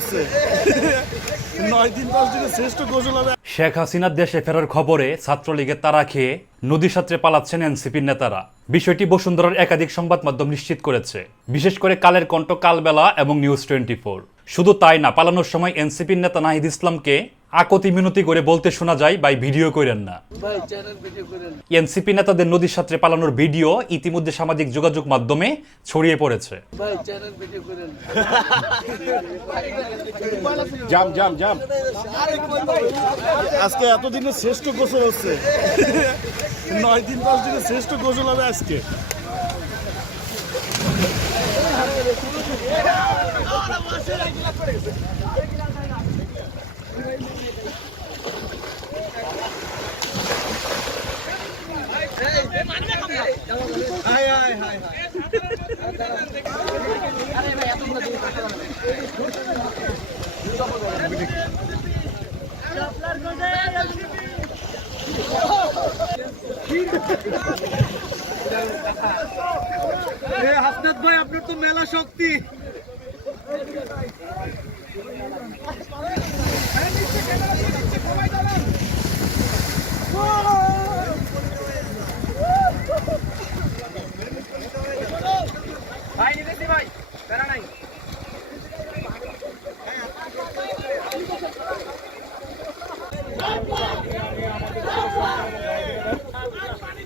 হচ্ছে নয় দিন পাঁচ দিনে শ্রেষ্ঠ গোসল হবে শেখ হাসিনার দেশে ফেরার খবরে ছাত্রলীগের তারা খেয়ে নদী সাঁতরে পালাচ্ছেন এনসিপির নেতারা। বিষয়টি বসুন্ধরার একাধিক সংবাদ মাধ্যম নিশ্চিত করেছে। বিশেষ করে কালের কণ্ঠ কালবেলা এবং নিউজ টোয়েন্টি শুধু তাই না, পালানোর সময় এনসিপির নেতা নাহিদ ইসলামকে আকতি মিনতি করে বলতে শোনা যায় বাই ভিডিও করেন না। এনসিপি নেতাদের নদীর সাঁতরে পালানোর ভিডিও ইতিমধ্যে সামাজিক যোগাযোগ মাধ্যমে ছড়িয়ে পড়েছে। জাম জাম জাম। আজকে এতদিনের শ্রেষ্ঠ গোসল হচ্ছে। নয় দিন দশ দিনের শ্রেষ্ঠ গোসল হবে আজকে। হাসনাত ভাই আপনার তো মেলা শক্তি।